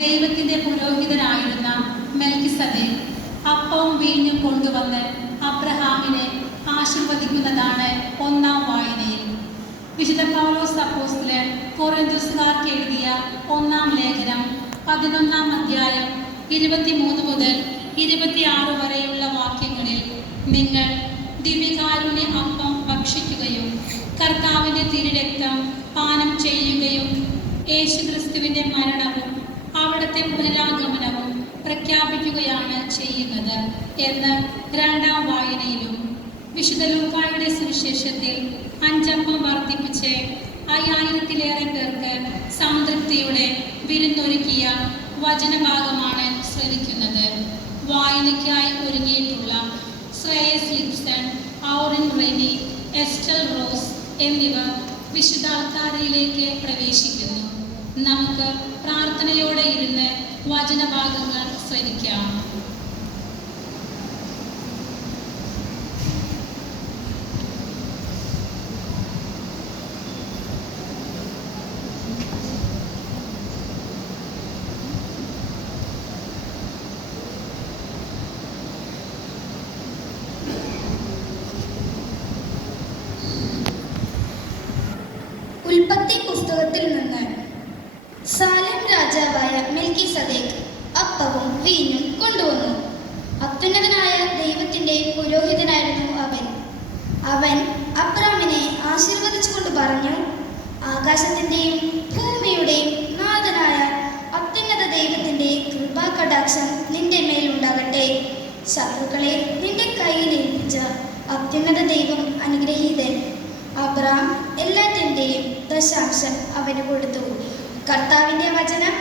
ദൈവത്തിന്റെ പുരോഹിതനായിരുന്ന മെൽക്കിസദേക്ക് അപ്പവും വീഞ്ഞും കൊണ്ടുവന്ന് അബ്രഹാമിനെ ആശീർവദിക്കുന്നതാണ് ഒന്നാം വായനയിൽ. വിശുദ്ധ പൗലോസ് അപ്പോസ്തലൻ കൊറിന്ത്യൻകാർക്ക് എഴുതിയ ഒന്നാം ലേഖനം 11-ാം അധ്യായം 23 മുതൽ 26 വരെയുള്ള വാക്യങ്ങളിൽ നിങ്ങൾ ദിവ്യകാരുണ്യ അപ്പം ഭക്ഷിക്കുകയും കർത്താവിൻ്റെ തിരുരക്തം പാനം ചെയ്യുകയും യേശുക്രിസ്തുവിൻ്റെ മരണവും അവിടുത്തെ പുനരാഗമനവും പ്രഖ്യാപിക്കുകയാണ് ചെയ്യുന്നത് എന്ന് രണ്ടാം വായനയിലും, വിശുദ്ധ ലൂക്കായുടെ സുവിശേഷത്തിൽ 5 അപ്പം വർദ്ധിപ്പിച്ച് 5000-ലേറെ പേർക്ക് സംതൃപ്തിയുടെ വിരുന്നൊരുക്കിയ വചനഭാഗമാണ് ശ്രവിക്കുന്നത്. വായനയ്ക്കായി ഒരുങ്ങിയിട്ടുള്ള ശ്രേയസ് ലിപ്സൺ, ഔറിൻ റെനി, എസ്റ്റൽ റോസ് എന്നിവർ വിശുദ്ധ അൾത്താരയിലേക്ക് പ്രവേശിക്കുന്നു. നമുക്ക് പ്രാർത്ഥനയോടെ ഇരുന്ന് വചനഭാഗങ്ങൾ ശ്രവിക്കാം. ഉൽപ്പത്തി പുസ്തകത്തിൽ നിന്ന്. സാലേം രാജാവായ മെൽക്കിസദേക്ക് അപ്പവും വീഞ്ഞും കൊണ്ടുവന്നു. അത്യുന്നതനായ ദൈവത്തിന്റെ പുരോഹിതനായിരുന്നു അവൻ അബ്രാമിനെ ആശീർവദിച്ചുകൊണ്ട് പറഞ്ഞു, ആകാശത്തിന്റെയും ഭൂമിയുടെയും നാഥനായ അത്യുന്നത ദൈവത്തിന്റെ കൃപാകടാക്ഷം നിന്റെ മേലുണ്ടാകട്ടെ. ശത്രുക്കളെ നിന്റെ കയ്യിൽ ഏൽപ്പിച്ച അത്യുന്നത ദൈവം അനുഗ്രഹീതൻ. അബ്രാം എല്ലാറ്റിൻ്റെയും ദശാംശം അവന് കൊടുത്തു. കർത്താവിൻ്റെ വചനം.